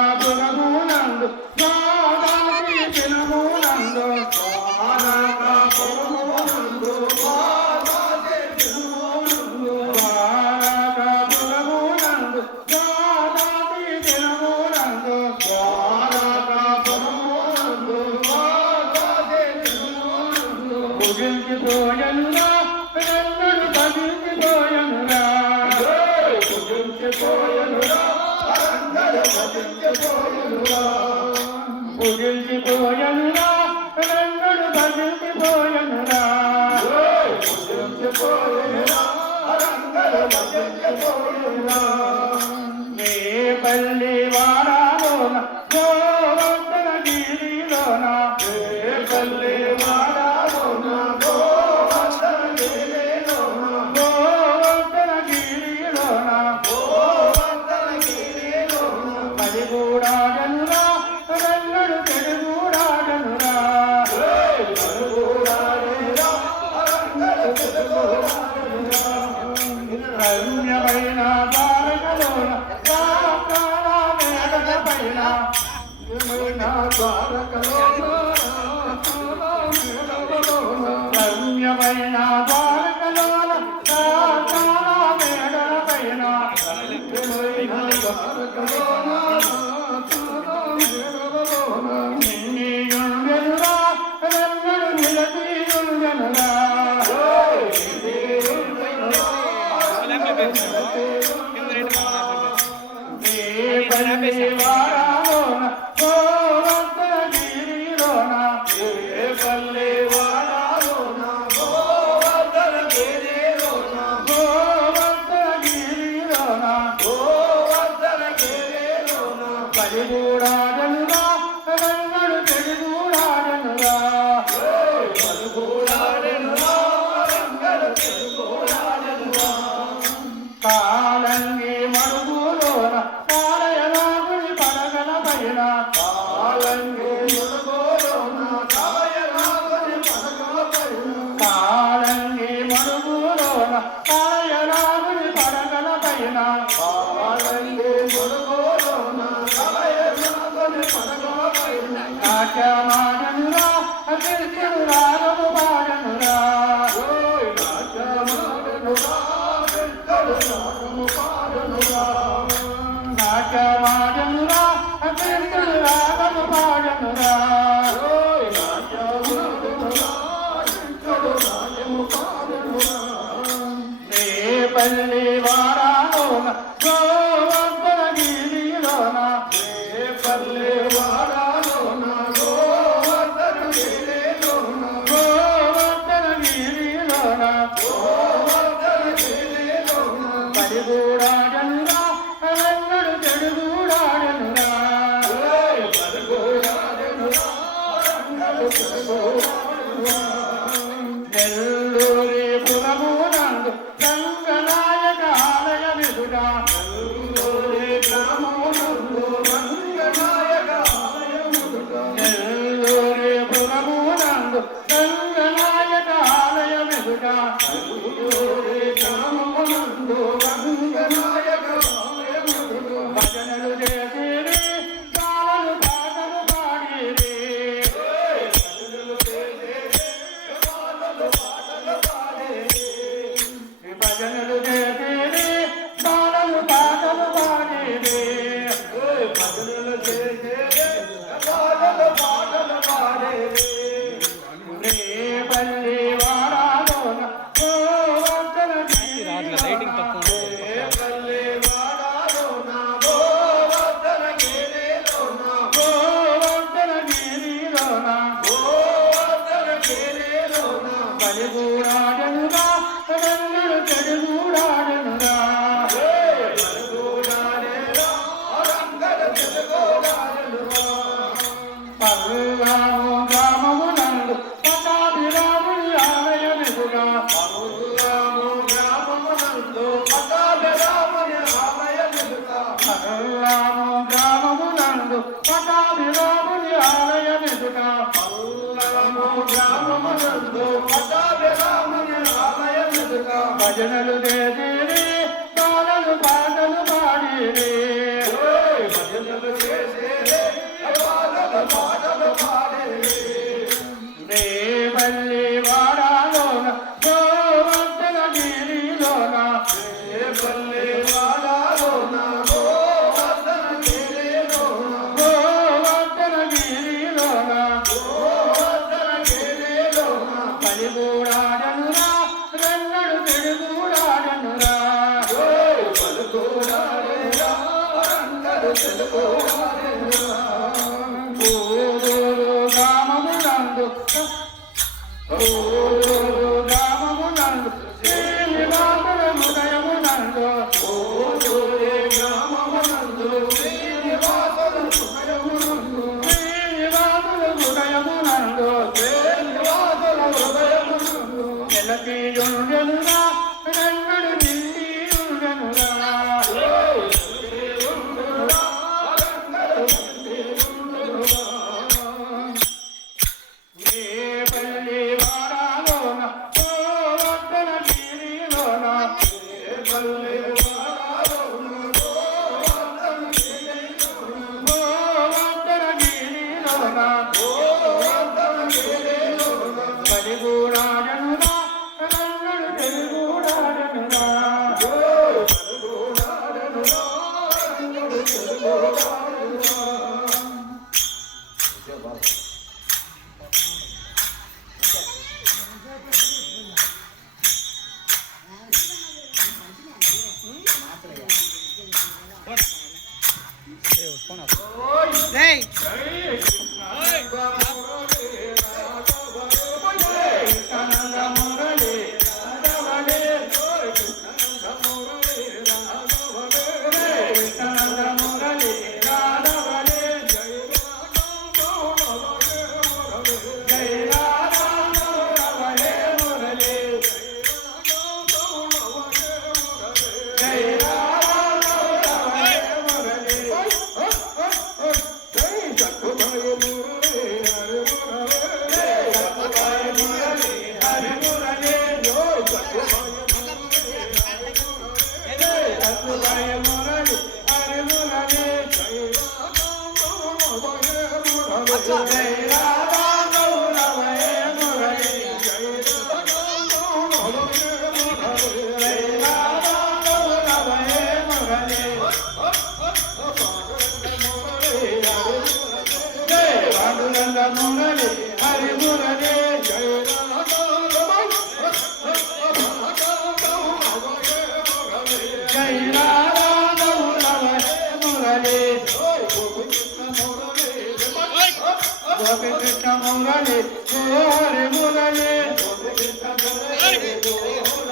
ద్వారకాపురమునందు స్వామి దినమునందు ద్వారకాపురమునందు ద్వారకాపురమునందు స్వామి దినమునందు ద్వారకాపురమునందు భుజించిపోయనురా ఎన్నడు భజించిపోయనురా భుజించిపోయనురా భుజించిపోయనురా ఎన్నడు భజించిపోయనురా నే పల్లి వారాలోన గోవర్ధన గిరిలోన పల్లి వారాలోన గోవర్ధన గిరిలోన పడిగూడాడనురా వెల్లడు చెడుగూడాడనురా రమ్యమైన ద్వారకలోన మేడల పైన రమ్యమైన ద్వారకలోన మేడల పైన నిన్నియుండెనురా వెల్లడు నిలదీయుండెనురా వారాలోన గోవర్ధన గిరిలోన పల్లి వారాలోన గోవర్ధన గిరిలోన పడిగూడాడనురా వెల్లడు చెడుగూడాడనురా కాలంగి మడుగులోన కాలయనాగుడి పడగల పైన కాలంగి మడుగులోన కాలయనాగుడి పడగల పైన కాలంగి మడుగులోన కాలయనాగుడి పడగల పైన కాలంగి మడుగులోన కాలయనాగుడి పడగల పైన నాట్యమాడనురా కీర్తిను రాగము పాడనురా నాట్యమాడనురా కీర్తిను రాగము పాడనురా నే పల్లి వారాలోన గోవర్ధన గిరిలోన పల్లి వారాలోన గోవర్ధన గిరిలోన పడిగూడాడనురా వెల్లడు చెడుగూడాడనురా నెల్లూరి పురమునందు రంగనాయక ఆలయ విదుట నెల్లూరి పురమునందు రంగనాయక ఆలయ విదుట భజనలు చేసిరి గాలు పాటలు పాడిరి భజనలు చేసిరి గాలు పాటలు పాడిరి నే పల్లి వారాలోన గోవర్ధన పడిగూడాడనురా వెల్లడు చెడుగూడాడనురా పల్లాము గ్రామమునందు పటాభిరాముని ఆలయ విదుగా పల్లాము గ్రామమునందు పటాభిరాముని ఆలయ విదుగా పల్లాము గ్రామమునందు పటాభిరాముని ఆలయ విదుగా పల్లాము గ్రామమునందు పటాభిరాముని ఆలయ విదుగా భజనలు చేసిరి గాలలు పాటలు పాడిరి రామమునందు రామమునందు శ్రీనివాసుల హృదయమునందు రామమునందు శ్రీనివాసుల హృదయమునందు శ్రీనివాసుల హృదయమునందు శ్రీనివాసుల హృదయమునందు నెలకీయుండెనురా రంగడు నిండియుండెనురా Krishna Murali, Hare Murali, Krishna Murali,